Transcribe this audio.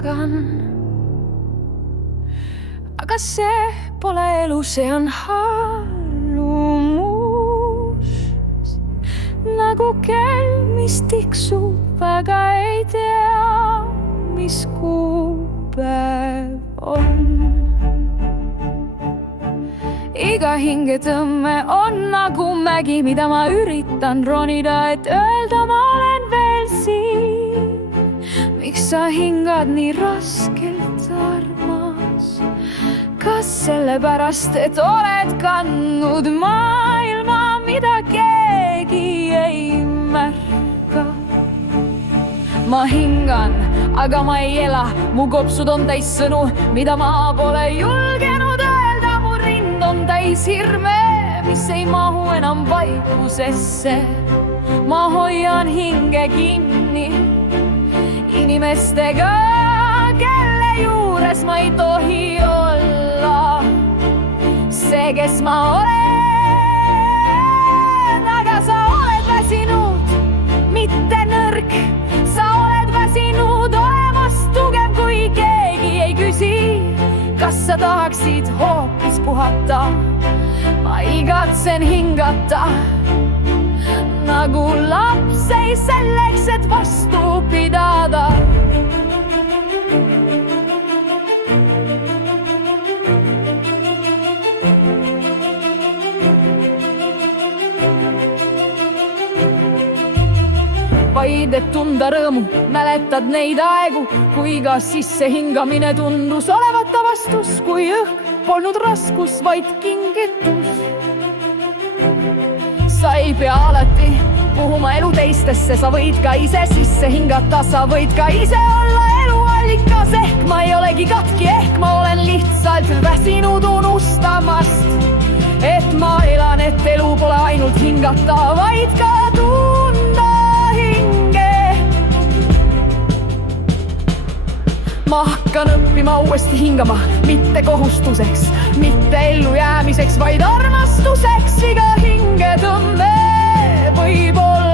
hingan. Aga see pole elu, see on harjumus. Nagu kell, mis tiksub, väga ei tea, mis kuupäev on. Iga hingetõmme on nagu mägi, mida ma üritan ronida, et öelda, ma olen veel siin. Miks sa hingad nii raskelt, armas? Kas sellepärast, et oled kandnud maailma, mida keegi ei märka? Ma hingan, aga ma ei ela, mu kopsud on täis sõnu, mida ma pole julgenud öelda. Mu rind on täis hirme, mis ei mahu enam vaikusesse. Ma hoian hinge kinni inimestega, kelle juures ma ei tohi olla see, kes ma olen. Aga sa oled väsinud, mitte nõrk. Sa oled väsinud olemast tugev, kui keegi ei küsi, kas sa tahaksid hoopis puhata. Ma igatsen hingata nagu laps, ei selleks, et vastu pidada. Vaid et tunda rõõmu, mäletad neid aegu, kui iga sissehingamine tundus olevat avastus, kui õhk polnud raskus, vaid kingitus. Sa ei pea alati puhuma elu teistesse, sa võid ka ise sisse hingata, sa võid ka ise olla eluallikas. Ehk ma ei olegi katki, ehk ma olen lihtsalt väsinud unustamast, et ma elan, et elu pole ainult hingata, vaid ka tunda hinge. Ma hakkan õppima uuesti hingama, mitte kohustuseks, mitte ellujäämiseks, vaid armastuseks. Iga hingetõmme võib olla